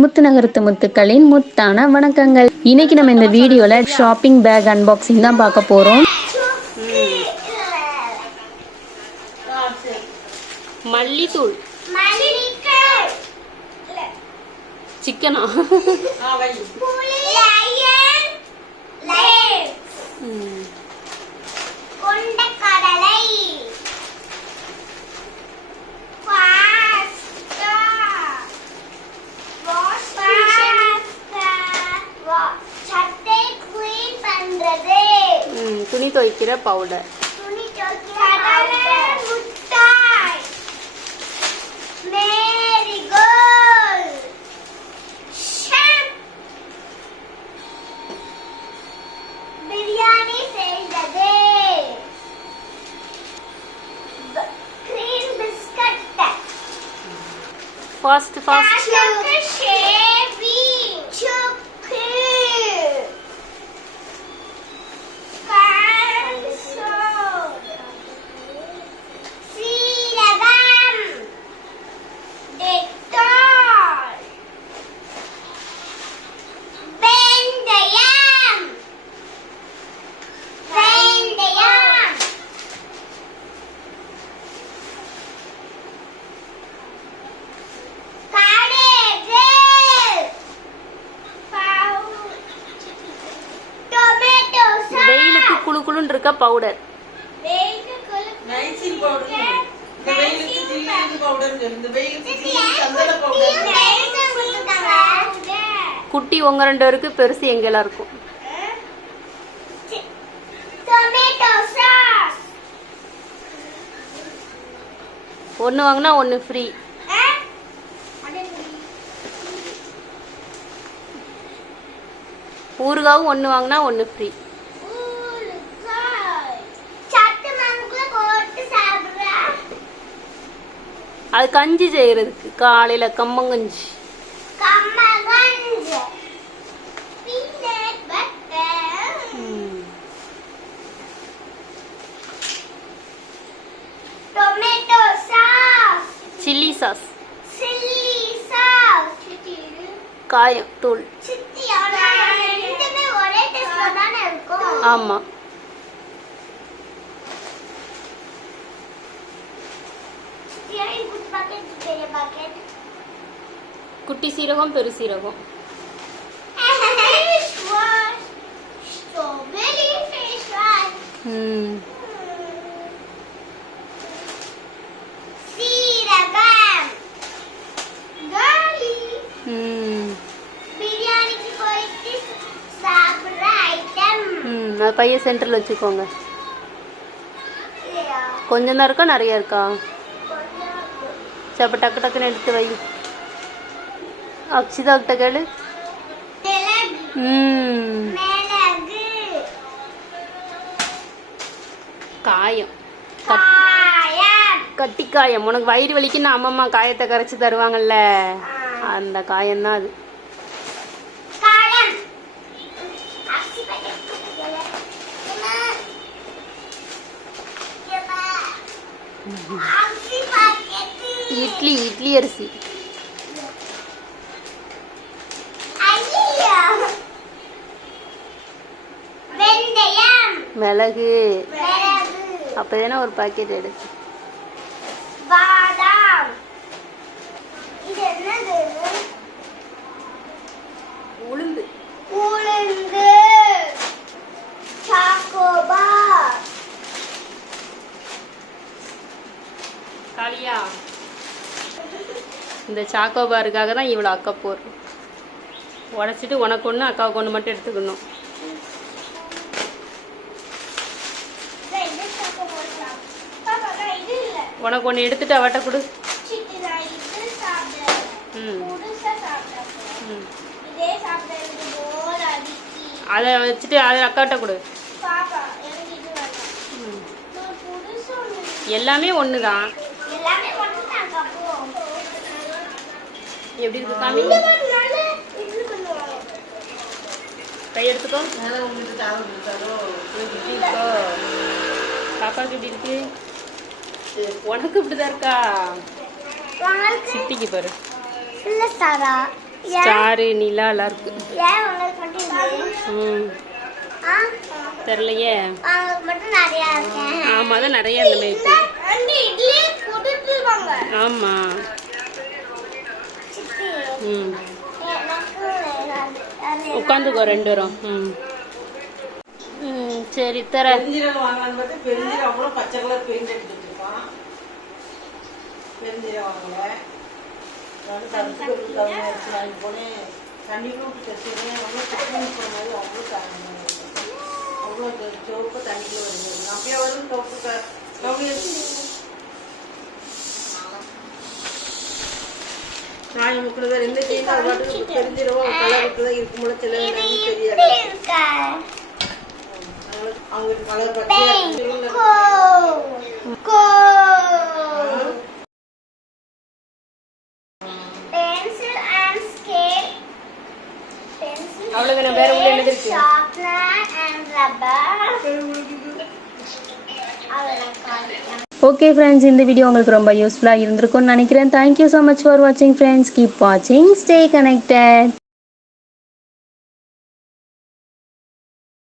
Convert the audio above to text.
முத்து நகரத்து முத்துக்களின் முத்தான வணக்கங்கள். இன்னைக்கு நம்ம இந்த வீடியோல ஷாப்பிங் பேக் அன்பாக்சிங் தான் பார்க்க போறோம். மல்லித்தூள். சிக்கனா. துணி துவைக்கிற பவுடர் துணி துவைக்கிற முட்டாய் மேரிகோல்ட் சந்தன பவுடர் குட்டி உங்க ரெண்டு பேருக்கு பெருசு எங்கெல்லாம் இருக்கும்? ஒன்று வாங்கினா ஒன்று ஃப்ரீ ஊறுகாவும் ஒன்று வாங்கினா ஒன்று ஃப்ரீ அது கஞ்சி செய்யறதுக்கு. காலையில் கம்மங்கஞ்சி சில்லி சாஸ் காயம் தூள். ஆமாம் சித்தி குட் பாக்கெட் பெரிய பாக்கெட் குட்டி சீரகம் பெரு சீரகம். அது பையன் சென்டரில் வச்சுக்கோங்க. கொஞ்சம் தான் இருக்கா? நிறைய இருக்கா? அப்போ டக்கு டக்குன்னு எடுத்து வை அக்ஷிதா கிட்ட கேளு காயம் கட் கட்டி காயம் உனக்கு வயிறு வலிக்குன்னு அம்மம்மா காயத்தை கரைச்சி தருவாங்கல்ல அந்த காயம்தான் அது காலம் இட்லி இட்லி அரிசி. மிளகு. அப்போ தானே ஒரு பாக்கெட் எடு பாதாம். இது என்னது? உளுந்து. உளுந்து. சாக்கோபார் காளியா இந்த சாக்கோபாருக்காக தான் இவ்வளோ அக்கா போடுறோம் உடச்சிட்டு உனக்கு ஒன்று அக்காவுக்கு ஒன்று மட்டும் எடுத்துக்கணும். உனக்கு ஒன்று எடுத்துட்டு அவட்ட கொடு. அதை வச்சுட்டு அதை அக்காட்ட கொடு. எல்லாமே ஒன்று தான் எல்லாமே மட்டும் தான் கப்புவோம் எப்படி இருக்கு காமி இந்த கை எடுத்துக்கோ பாப்பாவுக்கு எப்படி இருக்கு? உனக்கு இப்படிதான் இருக்கா? சிட்டிக்கு பாரு. ஸ்டாரு நிலா எல்லாம் இருக்கு? ம். ஆ? தெரிலையே அவங்களுக்கு மட்டும் நிறைய இருக்கேன். ஆமா அதான் நிறைய அந்த மாதிரி இருக்கு. ம். உட்காந்துக்கோ ரெண்டு வரும் ம். ம் சரி தர. பெருஞ்சீரகம் வாங்கலான்னு பார்த்தா பெருஞ்சீரகம் அவ்வளோ பச்சை கலர் பெயிண்ட் அடிச்சு வச்சிருக்கான் பெருஞ்சீரகம் வாங்கல. தண்ணிக்குள்ள விட்டு கசிறேன் அவ்வளோ சுத்தம் போனது அவ்வளோ தண்ணி அவ்வளோ சோப்பு தண்ணிக்குள்ள வருது. அப்படியே வரும் சோப்பு க- கவுனி நாய் முக்கில் வேறு எந்த செய்யணும் அது பாட்டுக்கு பெருஞ்சீரகம் கலர் விட்டு தான் இருக்கும் போல சில தெரியாது. இருக்கா? அவங்க கலர் பென்சில் அவ்வளவுதானே, வேற உள்ள அண்ட் ரப்பர் காலிக்கலாம் ஓகே ஃப்ரெண்ட்ஸ் இந்த வீடியோ உங்களுக்கு ரொம்ப யூஸ்ஃபுல்லாக இருந்திருக்கும்னு நினைக்கிறேன். தேங்க்யூ ஸோ மச் ஃபார் வாட்சிங் ஃப்ரெண்ட்ஸ் கீப் வாட்சிங் ஸ்டே கனெக்டட்